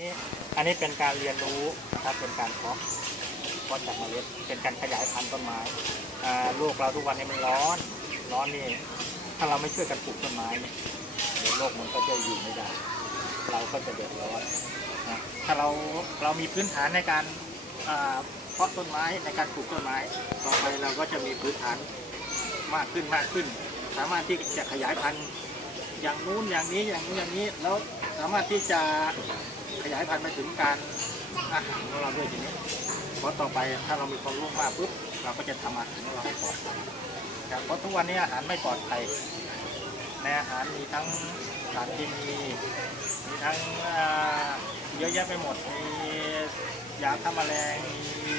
นี่อันนี้เป็นการเรียนรู้นะครับเป็นการเพาะเพาะจากเมล็ดเป็นการขยายพันธุ์ต้นไม้อ่าโลกเราทุกวันนี้มันร้อน ร้อนนี่ถ้าเราไม่ช่วยกันปลูกต้นไม้เนี่ยโลกมันก็จะอยู่ไม่ได้ เราก็จะเดือดร้อนนะถ้าเราเรามีพื้นฐานในการเพาะต้นไม้ในการปลูกต้นไม้ ต่อไปเราก็จะมีพื้นฐานมากขึ้นมากขึ้น สามารถที่จะขยายพันธุ์อย่างนู้นอย่างนี้อย่างนี้อย่างนี้แล้วสามารถที่จะ ขยายพันธุ์ไปถึงการอาหารของเราด้วยทีนี้เพราะต่อไปถ้าเรามีความรู้มากปุ๊บเราก็จะทำอาหารของเราให้ปลอดภัยเพราะทุกวันนี้อาหารไม่ปลอดภัยในอาหารมีทั้งสารเคมีมีทั้งเยอะแยะไปหมดมียาฆ่าแมลงมี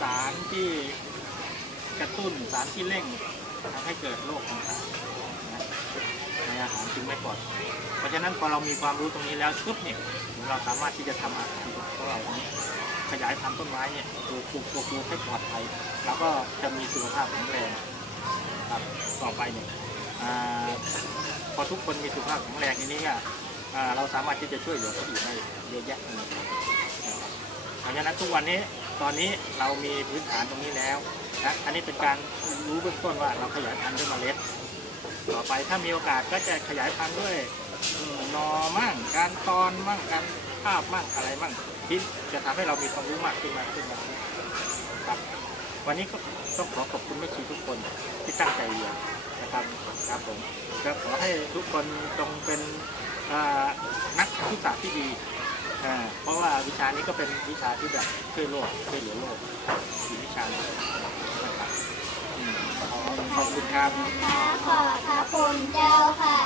สารที่กระตุ้นสารที่เร่งทำให้เกิดโรคต่างๆนะในอาหาร จึงไม่ปลอดภัยเพราะฉะนั้นพอเรามีความรู้ตรงนี้แล้วปุ๊บเนี่ยเราสามารถที่จะทำอาหารของเราเนี่ยขยายพันธุ์ต้นไม้เนี่ยปลูกปลูกปลูกปลูกให้ปลอดภัยแล้วก็จะมีสุขภาพแข็งแรงครับต่อไปเนี่ยอพอทุกคนมีสุขภาพแข็งแรงทีนี้ก็อ่าเราสามารถที่จะช่วยเหลือคนอื่นได้เยอะแยะเลยนเพราะฉะนั้นทุกวันนี้ตอนนี้เรามีพื้นฐานตรงนี้แล้วนะอันนี้เป็นการรู้เบื้องต้นว่าเราขยายพันธุ์ด้วยเมล็ด ต่อไปถ้ามีโอกาสก็จะขยายพันธุ์ด้วยนอมั่งการตอนมั่งการภาพมั่งอะไรมั่งที่จะทำให้เรามีความรู้มากขึ้นมากขึ้นมากขึ้นครับ วันนี้ก็ต้องขอขอบคุณแม่ชีทุกคนที่ตั้งใจเรียนนะครับครับผมก็ขอให้ทุกคนจงเป็นนักศึกษาที่ดีเพราะว่าวิชานี้ก็เป็นวิชาที่แบบช่วยโลกช่วยเหลือโลกอีกวิชาหนึ่งนะครับอืม ขอบคุณครับ ขอพระคุณเจ้าค่ะ